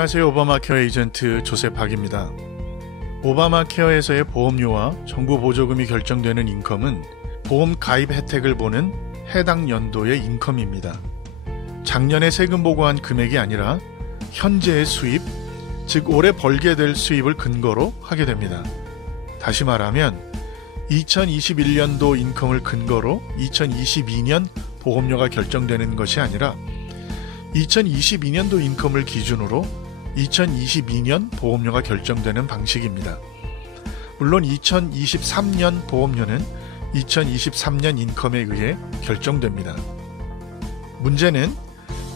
안녕하세요. 오바마케어 에이전트 조셉 박입니다. 오바마케어에서의 보험료와 정부 보조금이 결정되는 인컴은 보험 가입 혜택을 보는 해당 연도의 인컴입니다. 작년에 세금 보고한 금액이 아니라 현재의 수입, 즉 올해 벌게 될 수입을 근거로 하게 됩니다. 다시 말하면 2021년도 인컴을 근거로 2022년 보험료가 결정되는 것이 아니라 2022년도 인컴을 기준으로 2022년 보험료가 결정되는 방식입니다. 물론 2023년 보험료는 2023년 인컴에 의해 결정됩니다. 문제는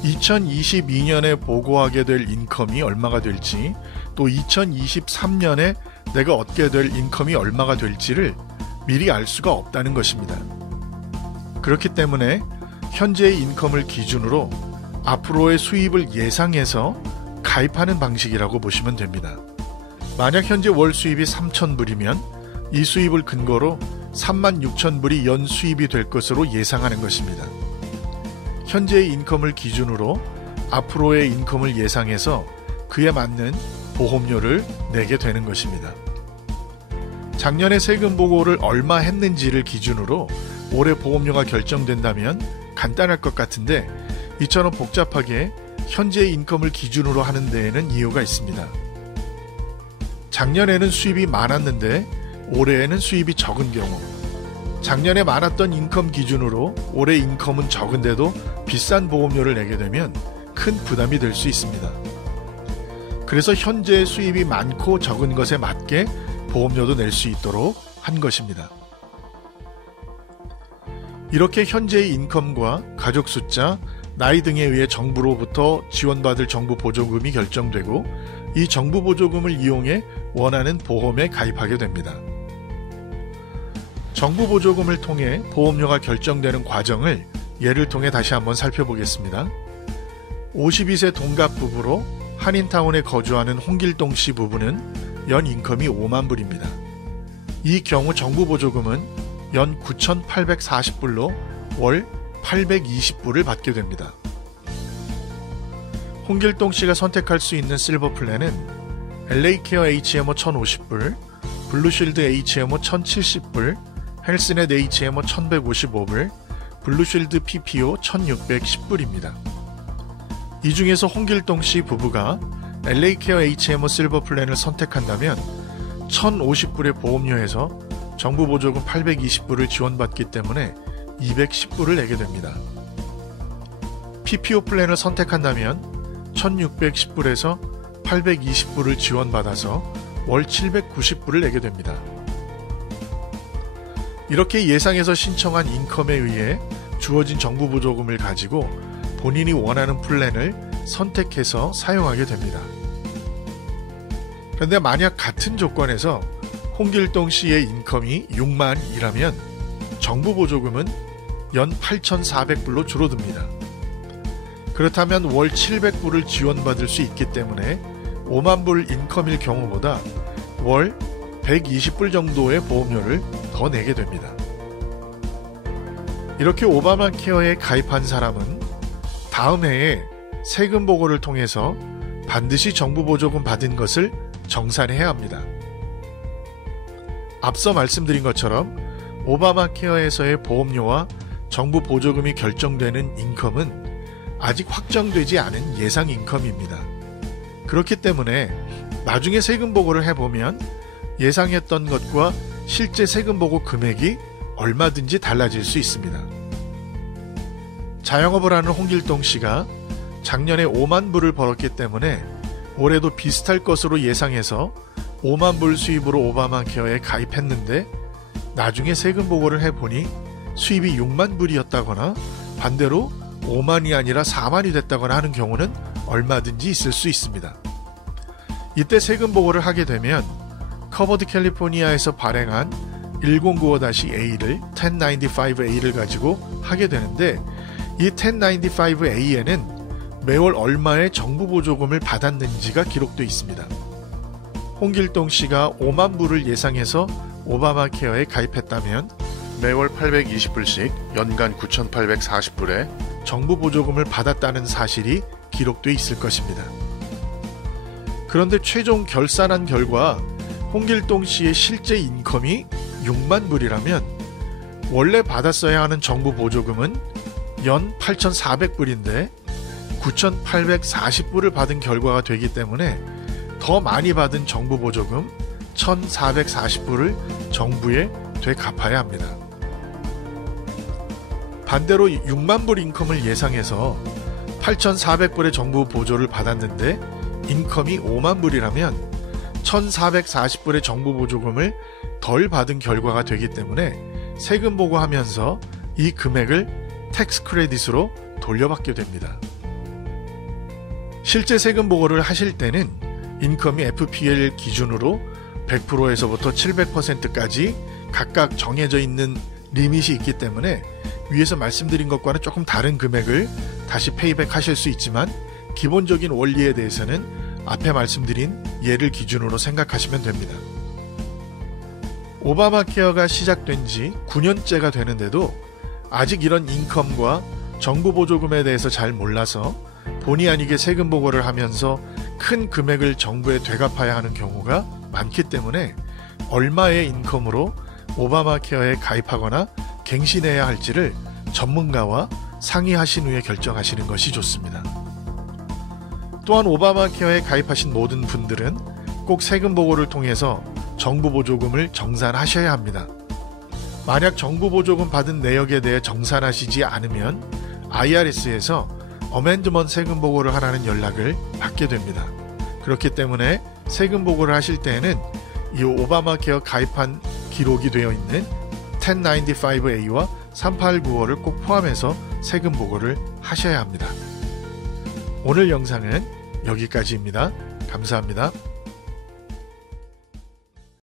2022년에 보고하게 될 인컴이 얼마가 될지, 또 2023년에 내가 얻게 될 인컴이 얼마가 될지를 미리 알 수가 없다는 것입니다. 그렇기 때문에 현재의 인컴을 기준으로 앞으로의 수입을 예상해서 가입하는 방식이라고 보시면 됩니다. 만약 현재 월 수입이 3,000불이면 이 수입을 근거로 36,000불이 연 수입이 될 것으로 예상하는 것입니다. 현재의 인컴을 기준으로 앞으로의 인컴을 예상해서 그에 맞는 보험료를 내게 되는 것입니다. 작년에 세금 보고를 얼마 했는지를 기준으로 올해 보험료가 결정된다면 간단할 것 같은데, 이처럼 복잡하게 현재의 인컴을 기준으로 하는 데에는 이유가 있습니다. 작년에는 수입이 많았는데 올해에는 수입이 적은 경우, 작년에 많았던 인컴 기준으로 올해 인컴은 적은데도 비싼 보험료를 내게 되면 큰 부담이 될 수 있습니다. 그래서 현재의 수입이 많고 적은 것에 맞게 보험료도 낼 수 있도록 한 것입니다. 이렇게 현재의 인컴과 가족 숫자, 나이 등에 의해 정부로부터 지원받을 정부 보조금이 결정되고, 이 정부 보조금을 이용해 원하는 보험에 가입하게 됩니다. 정부 보조금을 통해 보험료가 결정되는 과정을 예를 통해 다시 한번 살펴보겠습니다. 52세 동갑 부부로 한인타운에 거주하는 홍길동 씨 부부는 연 인컴이 5만 불입니다. 이 경우 정부 보조금은 연 9,840불로 월 820불을 받게 됩니다. 홍길동 씨가 선택할 수 있는 실버 플랜은 LA케어 HMO 1,050불, 블루쉴드 HMO 1,070불, 헬스넷 HMO 1,155불, 블루쉴드 PPO 1,610불입니다. 이 중에서 홍길동 씨 부부가 LA케어 HMO 실버 플랜을 선택한다면 1,050불의 보험료에서 정부 보조금 820불을 지원받기 때문에 210불을 내게 됩니다. PPO 플랜을 선택한다면 1610불에서 820불을 지원받아서 월 790불을 내게 됩니다. 이렇게 예상해서 신청한 인컴에 의해 주어진 정부 보조금을 가지고 본인이 원하는 플랜을 선택해서 사용하게 됩니다. 그런데 만약 같은 조건에서 홍길동 씨의 인컴이 6만이라면 정부 보조금은 연 8,400불로 줄어듭니다. 그렇다면 월 700불을 지원받을 수 있기 때문에 5만불 인컴일 경우보다 월 120불 정도의 보험료를 더 내게 됩니다. 이렇게 오바마케어에 가입한 사람은 다음 해에 세금 보고를 통해서 반드시 정부 보조금 받은 것을 정산해야 합니다. 앞서 말씀드린 것처럼 오바마케어에서의 보험료와 정부 보조금이 결정되는 인컴은 아직 확정되지 않은 예상 인컴입니다. 그렇기 때문에 나중에 세금 보고를 해보면 예상했던 것과 실제 세금 보고 금액이 얼마든지 달라질 수 있습니다. 자영업을 하는 홍길동 씨가 작년에 5만 불을 벌었기 때문에 올해도 비슷할 것으로 예상해서 5만 불 수입으로 오바마케어에 가입했는데, 나중에 세금 보고를 해보니 수입이 6만 불이었다거나 반대로 5만이 아니라 4만이 됐다거나 하는 경우는 얼마든지 있을 수 있습니다. 이때 세금 보고를 하게 되면 커버드 캘리포니아에서 발행한 1095-A를 1095A를 가지고 하게 되는데, 이 1095A에는 매월 얼마의 정부 보조금을 받았는지가 기록되어 있습니다. 홍길동 씨가 5만 불을 예상해서 오바마케어에 가입했다면 매월 820불씩 연간 9,840불에 정부 보조금을 받았다는 사실이 기록되어 있을 것입니다. 그런데 최종 결산한 결과 홍길동 씨의 실제 인컴이 6만 불이라면 원래 받았어야 하는 정부 보조금은 연 8,400불인데 9,840불을 받은 결과가 되기 때문에 더 많이 받은 정부 보조금 1,440불을 정부에 되갚아야 합니다. 반대로 6만 불 인컴을 예상해서 8,400불의 정부 보조를 받았는데 인컴이 5만 불이라면 1,440불의 정부 보조금을 덜 받은 결과가 되기 때문에 세금 보고하면서 이 금액을 텍스 크레딧으로 돌려받게 됩니다. 실제 세금 보고를 하실 때는 인컴이 FPL 기준으로 100%에서부터 700%까지 각각 정해져 있는 리밋이 있기 때문에 위에서 말씀드린 것과는 조금 다른 금액을 다시 페이백 하실 수 있지만 기본적인 원리에 대해서는 앞에 말씀드린 예를 기준으로 생각하시면 됩니다. 오바마 케어가 시작된 지 9년째가 되는데도 아직 이런 인컴과 정부 보조금에 대해서 잘 몰라서 본의 아니게 세금 보고를 하면서 큰 금액을 정부에 되갚아야 하는 경우가 많기 때문에 얼마의 인컴으로 오바마 케어에 가입하거나 갱신해야 할지를 전문가와 상의하신 후에 결정하시는 것이 좋습니다. 또한 오바마 케어에 가입하신 모든 분들은 꼭 세금 보고를 통해서 정부 보조금을 정산하셔야 합니다. 만약 정부 보조금 받은 내역에 대해 정산하시지 않으면 IRS에서 어멘드먼트 세금 보고를 하라는 연락을 받게 됩니다. 그렇기 때문에 세금 보고를 하실 때에는 이 오바마 케어 가입한 기록이 되어 있는 1095A와 3895를 꼭 포함해서 세금 보고를 하셔야 합니다. 오늘 영상은 여기까지입니다. 감사합니다.